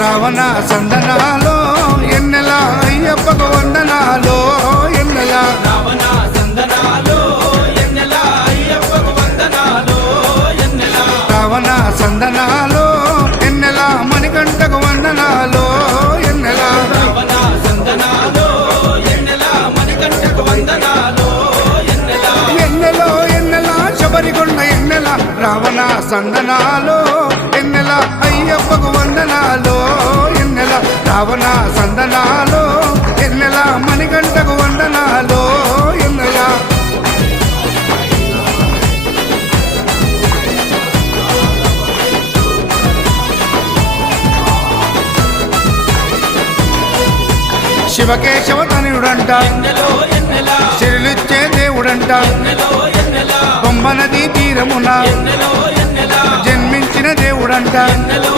రావణ సందనాలో ఎన్నెల అయ్యప్పకు వందనాలో ఎన్నెల రావణ సందనాలో ఎన్నెల అయ్యప్పకు వందనాలో ఎన్నెల రావణ సందనాలో ఎన్నెల మణికంఠకు వందనాలో ఎన్నెల రావణ సందనాలో ఎన్నెల మణికంఠకు వందనాలో ఎన్నెల ఎన్నెలో ఎన్నెల శబరికొండ ఎన్నెల రావణ సందనాలో ఎన్నెల అయ్యప్పకు వందనాలో ఎన్నెల రావణ సందనాలో ఎన్నెల మణికంఠకు వందనాలో ఎన్నెల శివకేశవ తనయుడంట ఎన్నెలో ఎన్నెల శిరులిచ్చే దేవుడంట ఎన్నెలో ఎన్నెల బొమ్మ నదీ తీరమున ఎన్నెలో ఎన్నెల జన్మించిన దేవుడంట ఎన్నెలో